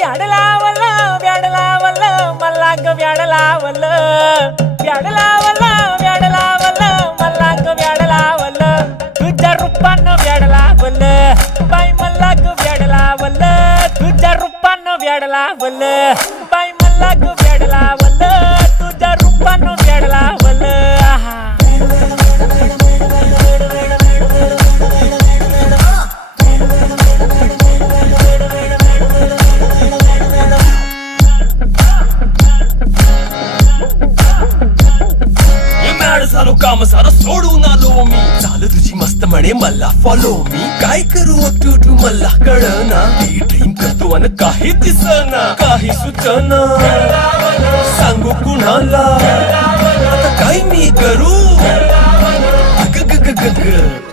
व्याड लावलं व्याड लावलं मला ग व्याड लावलं व्याड लावलं व्याड लावलं मला ग व्याड लावलं तुझ्या रूपानं व्याड लावलं बाई मला ग व्याड लावलं तुझ्या रूपानं व्याड लावलं बाई मला ग व्याड लावलं तुझ्या रूपानं व्याड लावलं झालो काम सारा सोडून आलो मी चाल तुझी मस्त म्हणे मला फॉलो मी काय करू टू मला कळना ही ड्रीम करतो अन काही दिसना काही सुचना सांगू कुणाला आता काय मी करू ग ग ग ग ग